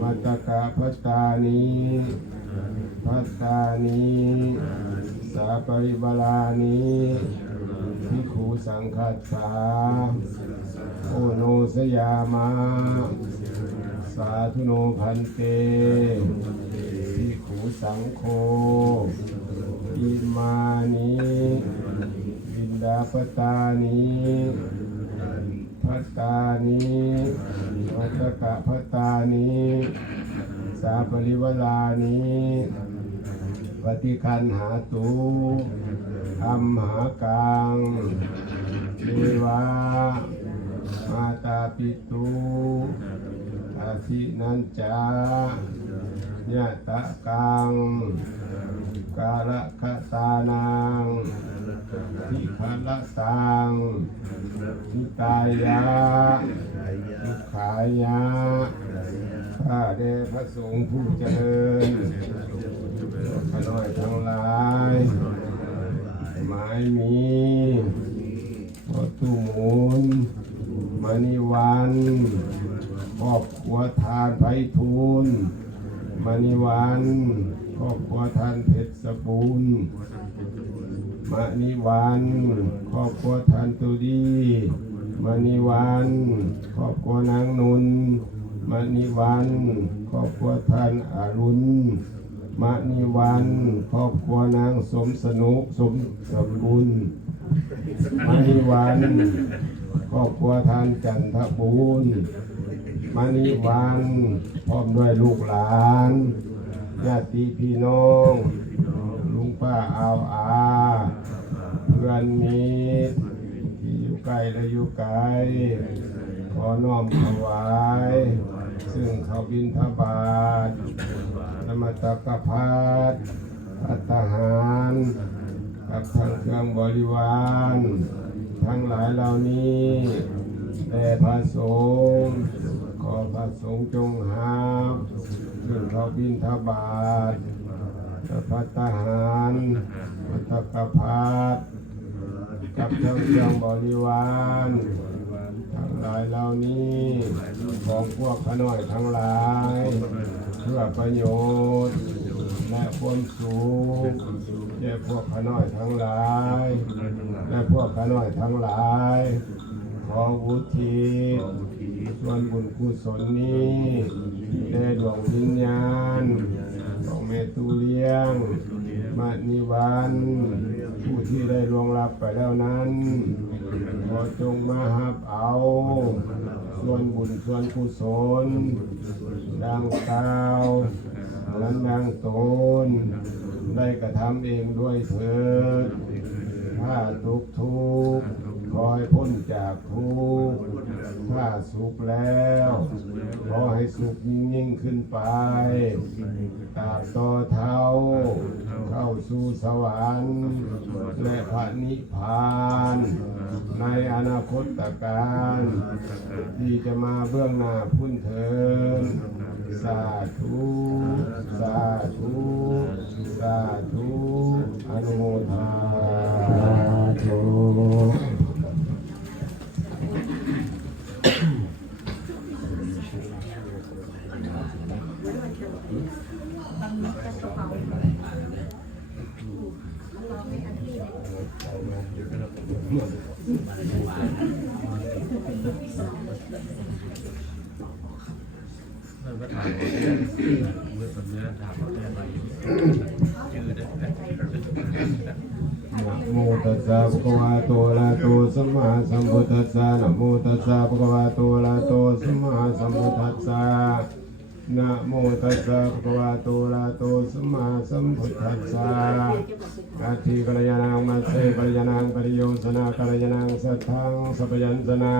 มัตตกะพัตตานีพัตตานีสาปริบาลานีพิกขุสังคัสสาโอโนสยามาสาธุโนพันเตพิกขุสังโฆอิมานิวินดาปตานี พัตตานีวัตกะพัตตานีสาปริวลานีปฏิคันหาตุอัมหากังเทวามาตาปิตุอาทินันจายะตะกังกาละคตานัง ทิคละตังทิตายะทุกขายะข้าเดชพระสงฆ์ผู้เจริญขน้อยทั้งหลายหมายมีพอตุมุนมณีวันครอบครัวทานไพฑูรย์มณีวันครอบครัวทานเพชรสบูรณ์ มณีวันครอบครัวทานตุดีมณีวันครอบครัวนางนุนมณีวันครอบครัวทานอรุณมณีวันครอบครัวนางสมสนุกสมสมบุญมณีวันครอบครัวทานจันทบูรณ์มณีวันพร้อมด้วยลูกหลานญาติพี่น้อง ป้าอาอาเพื่อนมิตรที่อยู่ใกล้และอยู่ไกล ขอน้อมถวาย ซึ่งเขาบินทบาทนมัตกพัดพัตตาหารกับทั้งเครื่องบริวาร ทั้งหลายเหล่านี้แต่พระสงฆ์ขอพระสงฆ์จงหาซึ่งเขาบินทบาท พัตหารพัตกพัดกับทั้งเครื่องบริวารทั้งหลายเหล่านี้ของพวกขน้อยทั้งหลายเพื่อประโยชน์และความสุขแก่พวกขน้อยทั้งหลายและพวกขน้อยทั้งหลายขอวุทิส่วนบุญกุศลนี้แด่ดวงวิญญาณ เมตุเลียงมานิวันผู้ที่ได้ลวงลับไปแล้วนั้นขอจงมาหับเอา ส่วนบุญส่วนกุศลดังกล่าวและดังตนได้กระทำเองด้วยเถิดถ้าทุกทุก ขอให้พ้นจากทุกข์ถ้าสุขแล้ว ขอให้สุขยิ่งยิ่งขึ้นไปตาต่อเท้า เข้าสู่สวรรค์และพระนิพพานในอนาคตการ ที่จะมาเบื้องหน้าพุ่นเทินสาธุ สาธุ สาธุ อนุโมทาธุมันก็ถามว่าเรื่องเมื่อคนเนื้อถามว่าเรื่องอะไรชื่อได้ไหม นะ โมตัสสะภะคะวะโตอะระหะโตสัมมาสัมพุทธัสสะนะโมตัสสะภะคะวะโตอะระหะโตสัมมาสัมพุทธัสสะ นะโมตัสสะภะคะวะโตอะระหะโตสัมมาสัมพุทธัสสะอาทิกัลยาณังมัสเสกัลยาณังปริโยสนากัลยาณังสัทธังสัพยัญชนะ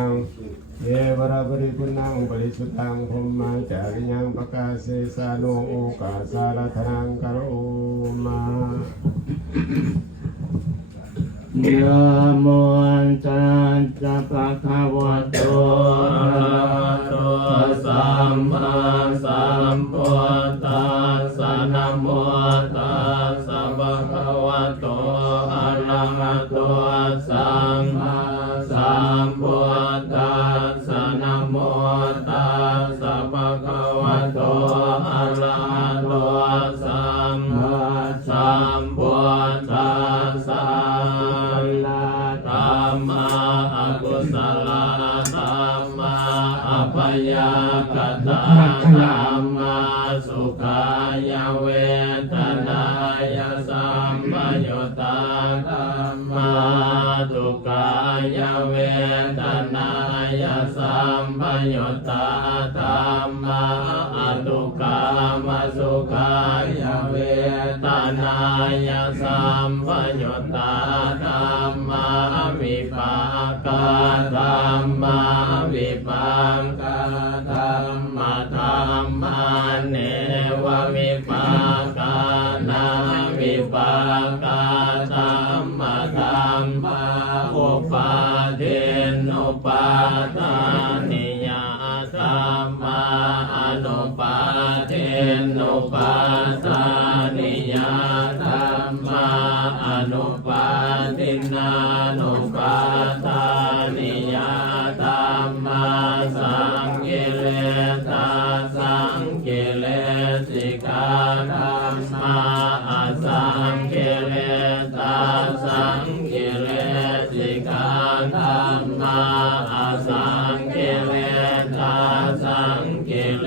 เอวระบริปุนังปริสุทธังพรหมาจาริยังปะกาเสสาโนโอกาสารทนังกโรมานะโมตัสสะภะคะว ตัสสะภะคะวะโตอะระหะโตสัมมาสัมพุทธัสสะธัมมาอกุศลธัมมาอัยากตาธัมมาสุขายเวทนายสัมปยุตตาธัมมาทุกขายเวทนา ยสัมปยุตตาธรรมะอตุกามสุขายเวตนายสัมปยุตตาธรรมะวิปากาธรรมะวิปากาธรรมะ ทินานุปาทานิยาธัมมาสังกิเลสาสังกิเลสิกาธัมมาอสังกิเลสาสังกิเลสิกาธัมมาอสังกิเลสาสังกิเล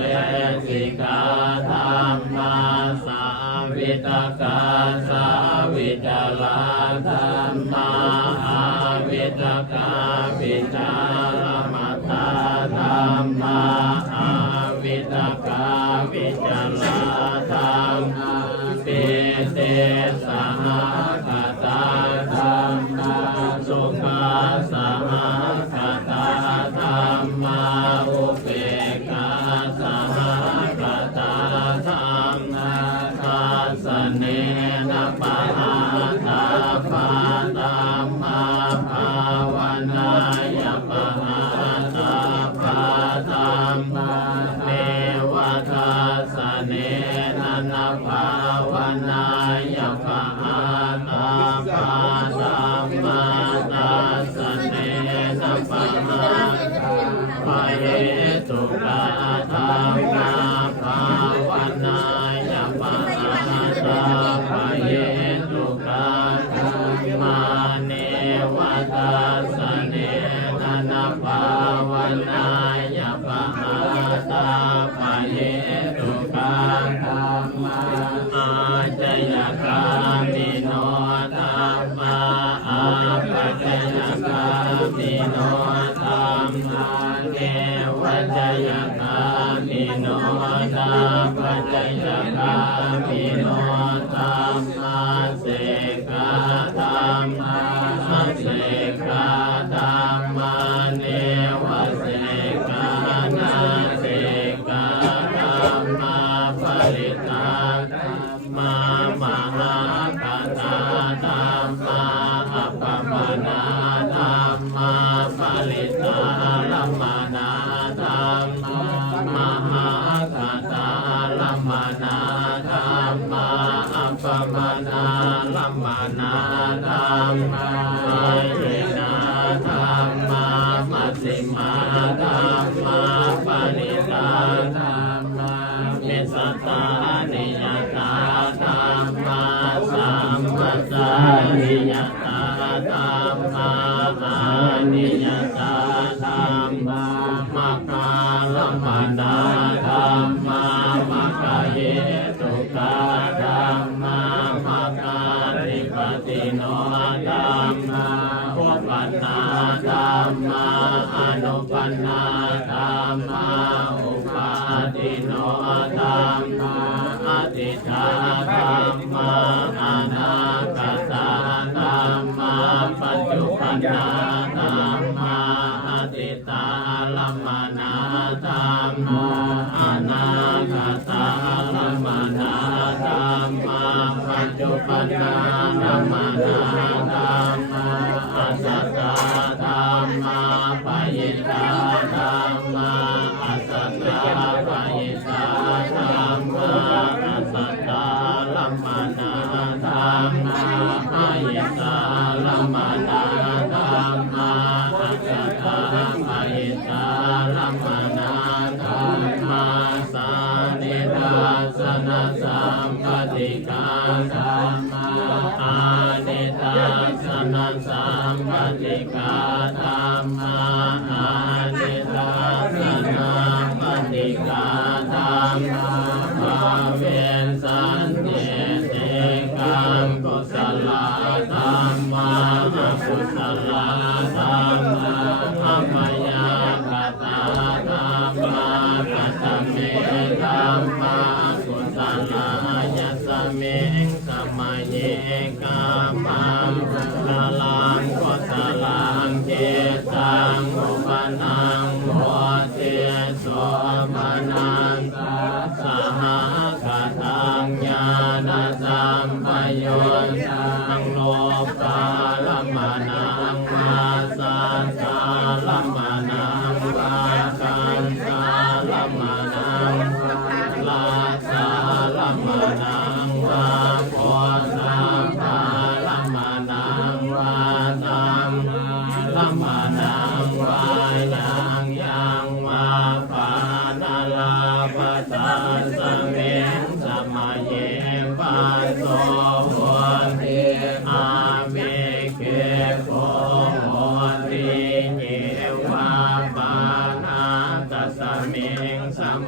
สิกาธัมมาสาวิตกาสา วิจาราธรรมา เนนะนภาวนายปะหาตาปาตัมมาทัสเนนะปะหาตาปะเยตุกาธรรมาภาวนายปะหาตาปะเยตุกาธรรมาเนวทัสเนนนะภาวนา ติโนธรรมาเสกาธรรมาเสกาธรรมาเนวเสกานาเสกาธรรมาปริตาธรรมามหากตาธรรมาอัปปมานาธรรมาปริตาลัมมานา นุปันนาธรรมาอุปาติโนธรรมาอติตาธรรมาอนาคตาธรรมาปัจจุปันนาธรรมาอติตาลัมมานาธรรมาอนาคตาลัมมานาธรรมาปัจจุปันนาลัมมานาธรรมาอัสสตาธรรมา ป ศลาธรรมามกุศลาธรรมาธรรมยากตาธรรมากัตเมธรรมากุศลายสเมสมัยเอกามังกุศลังกุศลังเกตังอุปนังโหติโสมนัง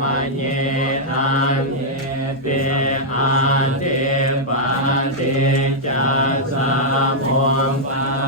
มเยทันเยเตอาเทปาเตจัสสะมงปา